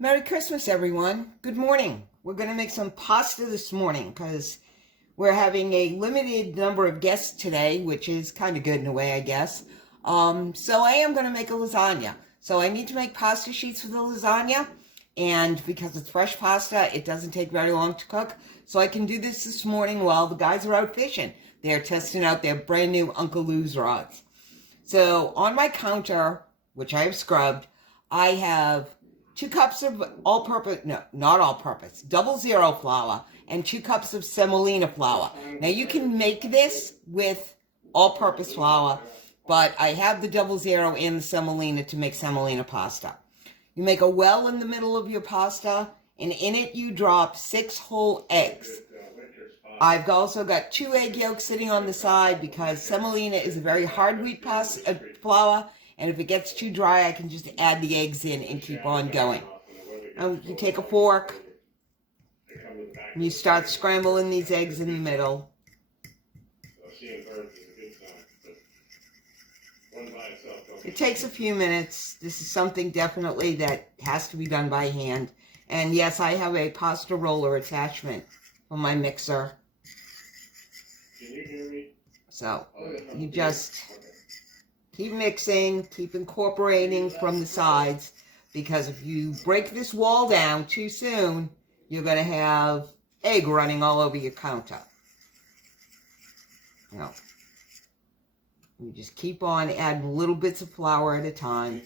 Merry Christmas, everyone. Good morning. We're going to make some pasta this morning because we're having a limited number of guests today, which is kind of good in a way, I guess. So I am going to make a lasagna. So I need to make pasta sheets for the lasagna. And because it's fresh pasta, it doesn't take very long to cook. So I can do this morning while the guys are out fishing. They're testing out their brand new Uncle Lou's rods. So on my counter, which I have scrubbed, I have 2 cups of all-purpose, no, not all-purpose, 00 flour, and 2 cups of semolina flour. Now, you can make this with all-purpose flour, but I have the 00 and the semolina to make semolina pasta. You make a well in the middle of your pasta, and in it you drop 6 whole eggs. I've also got 2 egg yolks sitting on the side because semolina is a very hard wheat flour, and if it gets too dry, I can just add the eggs in and keep on going. You take a fork, and you start scrambling these eggs in the middle. It takes a few minutes. This is something definitely that has to be done by hand. And yes, I have a pasta roller attachment for my mixer. So you just keep mixing, keep incorporating from the sides, because if you break this wall down too soon, you're going to have egg running all over your counter. No. You just keep on adding little bits of flour at a time.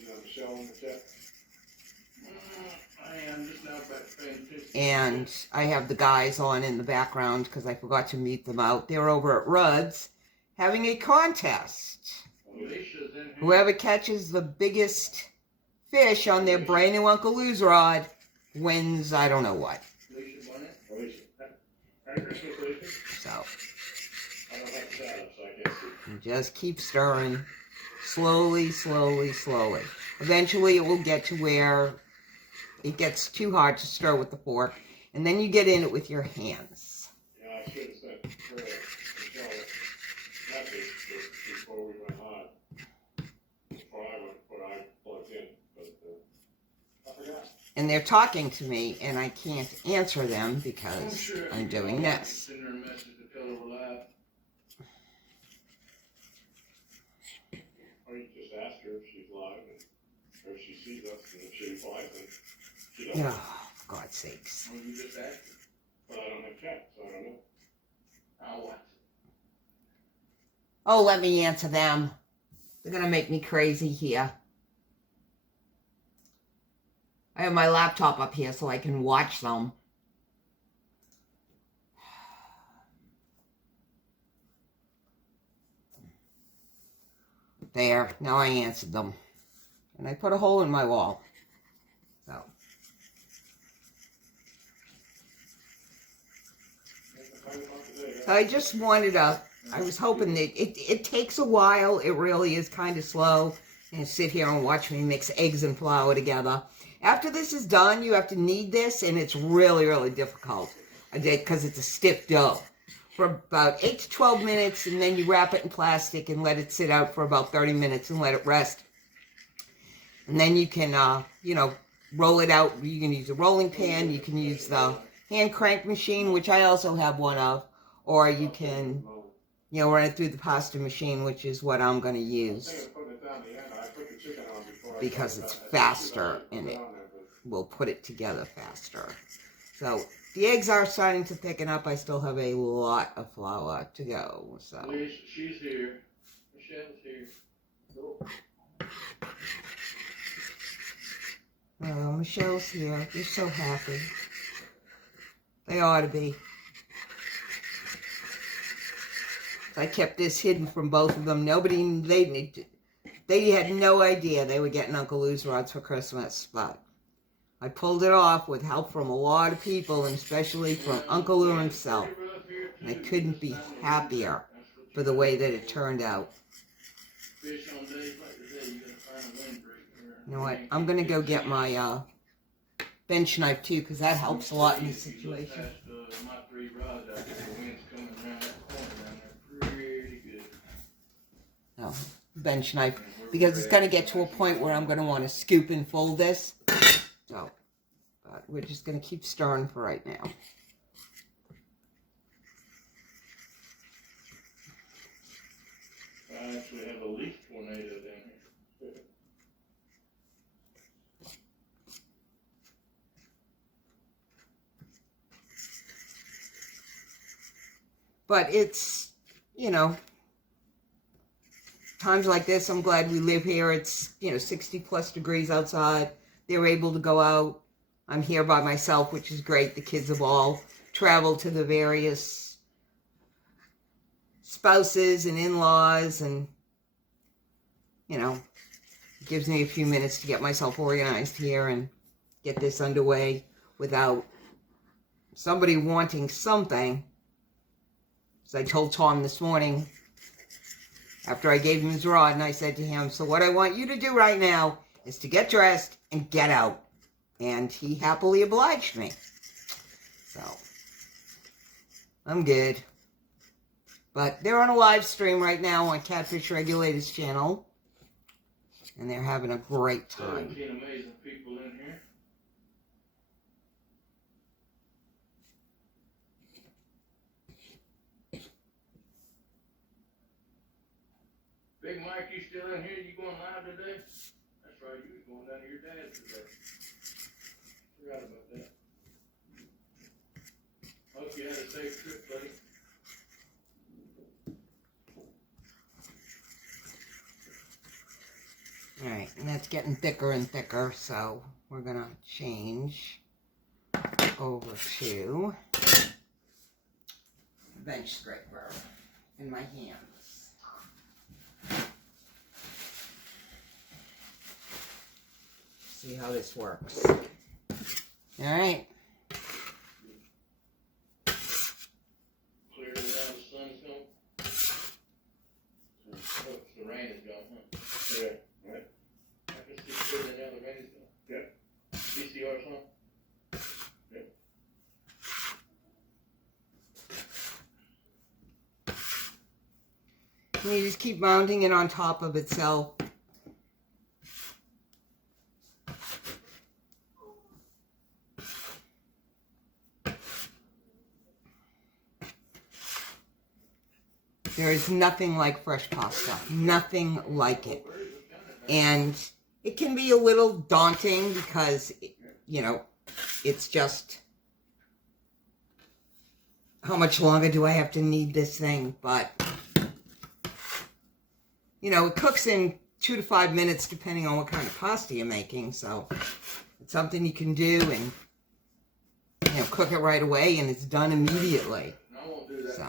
And I have the guys on in the background because I forgot to mute them out. They're over at Rudd's having a contest. Whoever catches the biggest fish on their brand new Uncle Lou's rod wins I don't know what. So, you just keep stirring. Slowly, slowly, slowly. Eventually it will get to where it gets too hard to stir with the fork, and then you get in it with your hands. Yeah, I should have sent Michelle a message before we went on. Before I plugged in, but I forgot. And they're talking to me, and I can't answer them because I'm doing this. Send her a message to tell her we're live. Or you just ask her if she's live, or if she sees us, and if she replies, then she doesn't. Oh, for God's sakes. Well, you just ask her. But I don't have chat, so I don't know. I'll watch it. Oh, let me answer them. They're going to make me crazy here. I have my laptop up here so I can watch them. There, now I answered them. And I put a hole in my wall. So. So I just wanted I was hoping that it takes a while. It really is kind of slow. And sit here and watch me mix eggs and flour together. After this is done, you have to knead this, and it's really, really difficult because it's a stiff dough. For about 8 to 12 minutes, and then you wrap it in plastic and let it sit out for about 30 minutes and let it rest. And then you can, roll it out. You can use a rolling pan. You can use the hand crank machine, which I also have one of. Or you can, run it through the pasta machine, which is what I'm going to use. Because it's faster and it will put it together faster. So the eggs are starting to thicken up. I still have a lot of flour to go. So She's here. Michelle's here. Go. Oh, Michelle's here. You're so happy. They ought to be. I kept this hidden from both of them. They had no idea they were getting Uncle Lou's rods for Christmas, but I pulled it off with help from a lot of people, and especially from Uncle Lou himself. And I couldn't be happier for the way that it turned out. You know what? I'm going to go get my bench knife, too, because that helps a lot in this situation. Oh, bench knife, because it's going to get to a point where I'm going to want to scoop and fold this. So, But we're just going to keep stirring for right now. I actually have a leaf tornado down here. But it's, you know, times like this, I'm glad we live here. It's, 60 plus degrees outside. They're able to go out. I'm here by myself, which is great. The kids have all traveled to the various spouses and in-laws, and, it gives me a few minutes to get myself organized here and get this underway without somebody wanting something. As I told Tom this morning, after I gave him his rod, and I said to him, so what I want you to do right now is to get dressed and get out. And he happily obliged me. So, I'm good. But they're on a live stream right now on Catfish Regulator's channel. And they're having a great time. 17 amazing people in here. Big Mike, you still in here? You going live today? That's right, you was going down to your dad's today. Forgot about that. Hope you had a safe trip, buddy. Alright, and that's getting thicker and thicker, so we're gonna change over to bench scraper in my hands. See how this works. Alright. Clear it around, the sun's gone. Oh, the rain is gone, huh? Yeah, right. I can see clearing down, the rain is gone. Yeah. PCR, huh? Yeah. And you just keep mounting it on top of itself. There is nothing like fresh pasta. Nothing like it. And it can be a little daunting because, it's just, how much longer do I have to knead this thing? But, it cooks in 2 to 5 minutes depending on what kind of pasta you're making. So it's something you can do and, cook it right away and it's done immediately. I won't do that. So.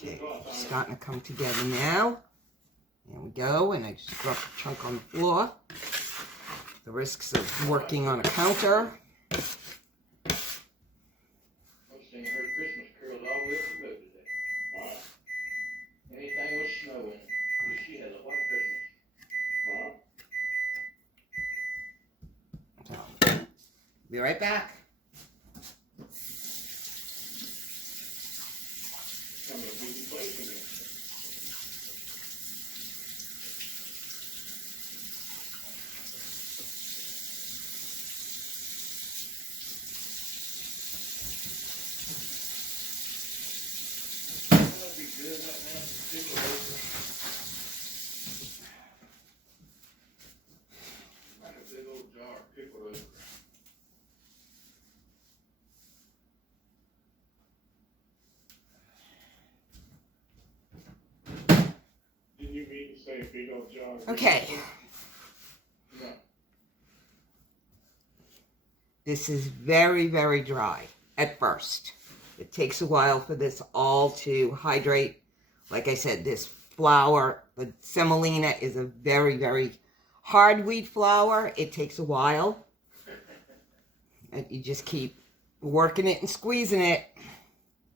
Okay, starting to come together now. There we go, and I just dropped a chunk on the floor. The risks of working on a counter. I'm singing her Christmas carols all the way up the road today. Wow. Anything with snow in it, because she has a white Christmas. Wow. So, be right back. Coming to the place again. That'd be good right now. Pickle over. Like a big old jar of pickle over. Didn't you mean to say a big old jar? Okay. No. This is very, very dry at first. It takes a while for this all to hydrate. Like I said, this flour, the semolina, is a very, very hard wheat flour. It takes a while. And you just keep working it and squeezing it.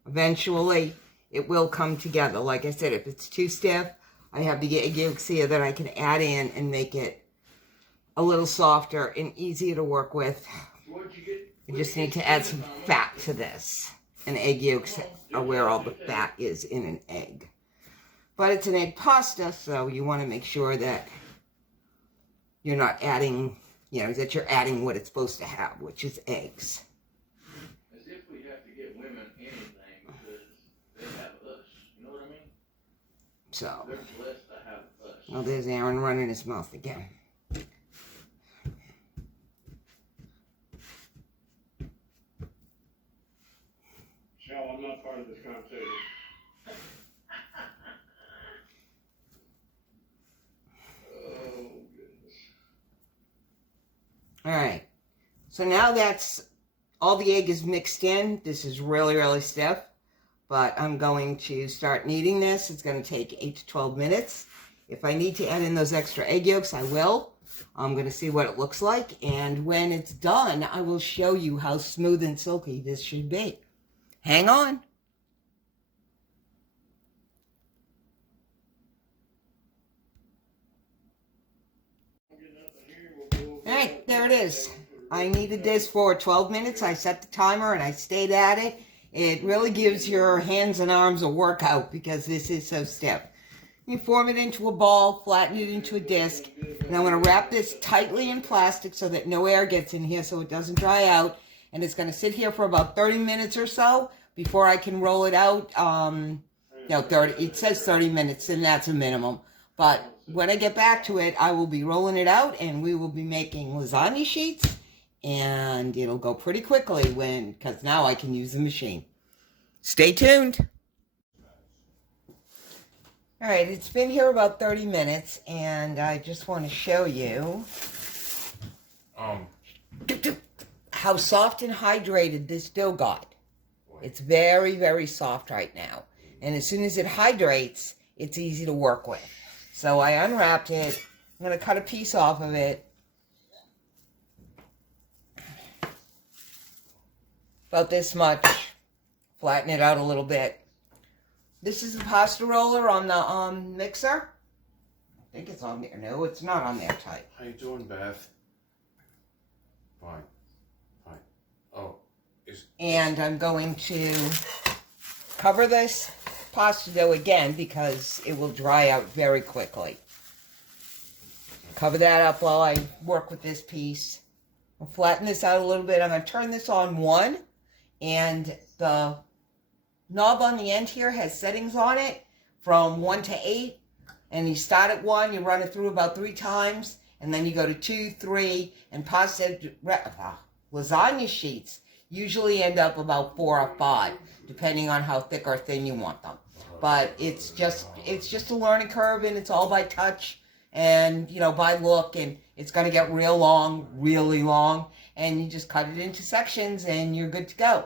Eventually, it will come together. Like I said, if it's too stiff, I have the egg yolks here that I can add in and make it a little softer and easier to work with. You just need to add some fat to this. And egg yolks are where all the fat is in an egg. But it's an egg pasta, so you want to make sure that you're not adding, that you're adding what it's supposed to have, which is eggs. As if we have to give women anything because they have us. You know what I mean? So, they're blessed to have us. well, there's Aaron running his mouth again. Shell, I'm not part of this conversation. Oh, goodness. All right. So now that's all the egg is mixed in. This is really, really stiff. But I'm going to start kneading this. It's going to take 8 to 12 minutes. If I need to add in those extra egg yolks, I will. I'm going to see what it looks like. And when it's done, I will show you how smooth and silky this should be. Hang on. All right, there it is. I kneaded this for 12 minutes. I set the timer and I stayed at it. It really gives your hands and arms a workout because this is so stiff. You form it into a ball, flatten it into a disc, and I'm going to wrap this tightly in plastic so that no air gets in here so it doesn't dry out. And it's going to sit here for about 30 minutes or so before I can roll it out. 30. It says 30 minutes, and that's a minimum. But when I get back to it, I will be rolling it out, and we will be making lasagna sheets. And it'll go pretty quickly because now I can use the machine. Stay tuned. All right, it's been here about 30 minutes, and I just want to show you how soft and hydrated this dough got. It's very, very soft right now. And as soon as it hydrates, it's easy to work with. So I unwrapped it. I'm going to cut a piece off of it. About this much. Flatten it out a little bit. This is the pasta roller on the mixer. I think it's on there. No, it's not on there tight. How you doing, Beth? Fine. Fine. Oh. And I'm going to cover this pasta dough again because it will dry out very quickly. Cover that up while I work with this piece. I'll flatten this out a little bit. I'm going to turn this on 1. And the knob on the end here has settings on it from 1 to 8. And you start at 1, you run it through about 3 times. And then you go to 2, 3, and lasagna sheets usually end up about 4 or 5, depending on how thick or thin you want them. But it's just a learning curve, and it's all by touch and, by look, and it's going to get real long, really long, and you just cut it into sections, and you're good to go.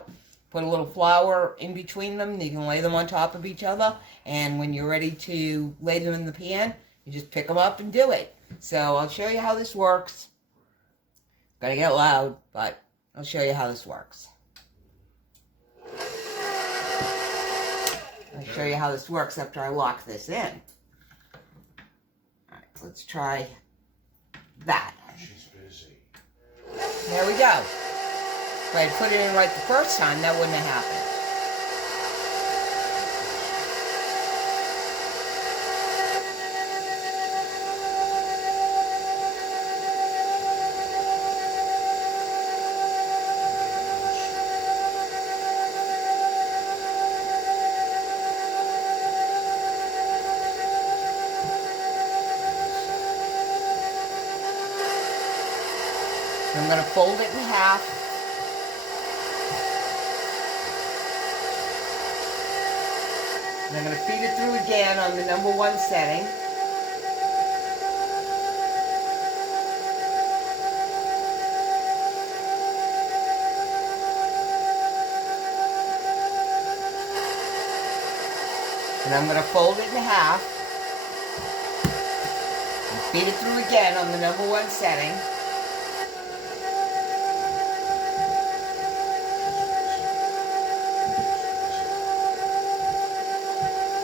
Put a little flour in between them. You can lay them on top of each other, and when you're ready to lay them in the pan, you just pick them up and do it. So I'll show you how this works. Gotta get loud, but I'll show you how this works. I'll show you how this works after I lock this in. Alright, let's try that. She's busy. There we go. If I had put it in right the first time, that wouldn't have happened. I'm going to fold it in half. And I'm going to feed it through again on the number 1 setting. And I'm going to fold it in half. And feed it through again on the number 1 setting.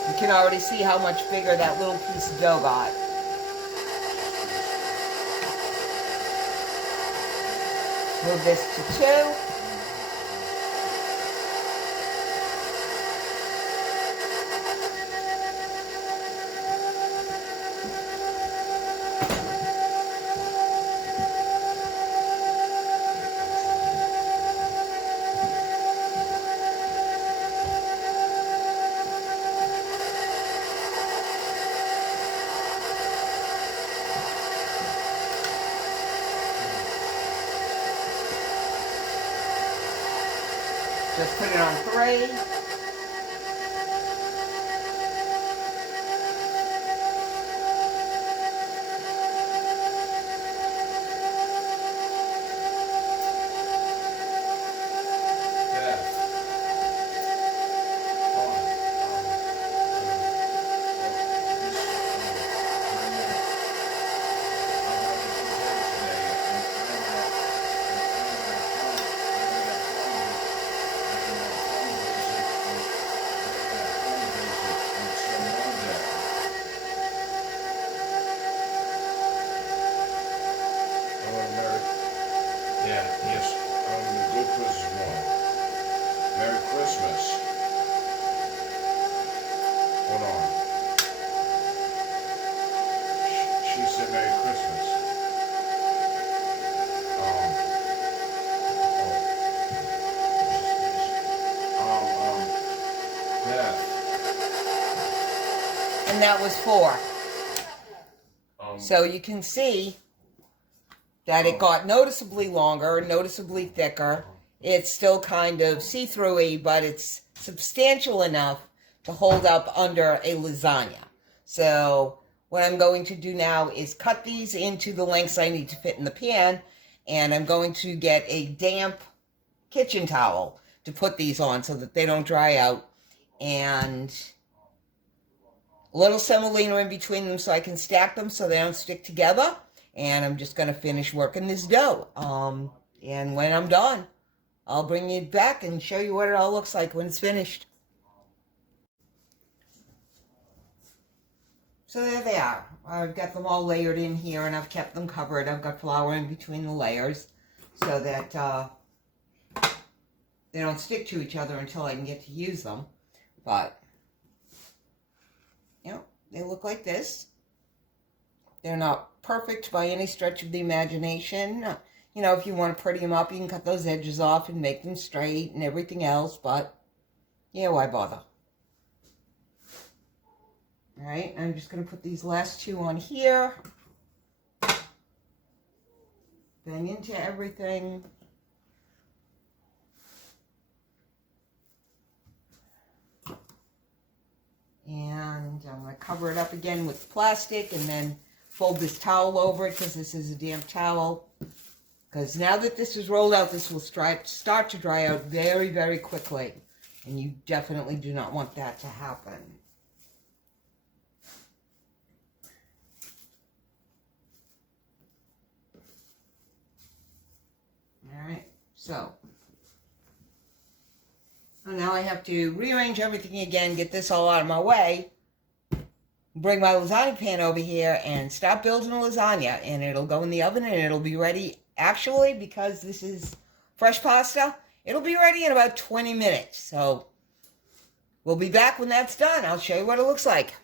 You can already see how much bigger that little piece of dough got. Move this to 2. just put it on 3. Merry Christmas. Hold on. She said Merry Christmas. Beth. And that was 4. Um, So you can see that it got noticeably longer, noticeably thicker. It's still kind of see-through-y, but it's substantial enough to hold up under a lasagna. So what I'm going to do now is cut these into the lengths I need to fit in the pan, and I'm going to get a damp kitchen towel to put these on so that they don't dry out, and a little semolina in between them so I can stack them so they don't stick together. And I'm just going to finish working this dough. And when I'm done, I'll bring you back and show you what it all looks like when it's finished. So there they are. I've got them all layered in here, and I've kept them covered. I've got flour in between the layers so that they don't stick to each other until I can get to use them. But, you know, they look like this. They're not perfect by any stretch of the imagination. You know, if you want to pretty them up, you can cut those edges off and make them straight and everything else, but, yeah, why bother? All right, I'm just going to put these last 2 on here. Bang into everything. And I'm going to cover it up again with plastic and then fold this towel over it because this is a damp towel. Because now that this is rolled out, this will start to dry out very, very quickly. And you definitely do not want that to happen. Alright, so now I have to rearrange everything again, get this all out of my way, bring my lasagna pan over here and start building a lasagna, and it'll go in the oven and it'll be ready. Actually, because this is fresh pasta, it'll be ready in about 20 minutes. So we'll be back when that's done. I'll show you what it looks like.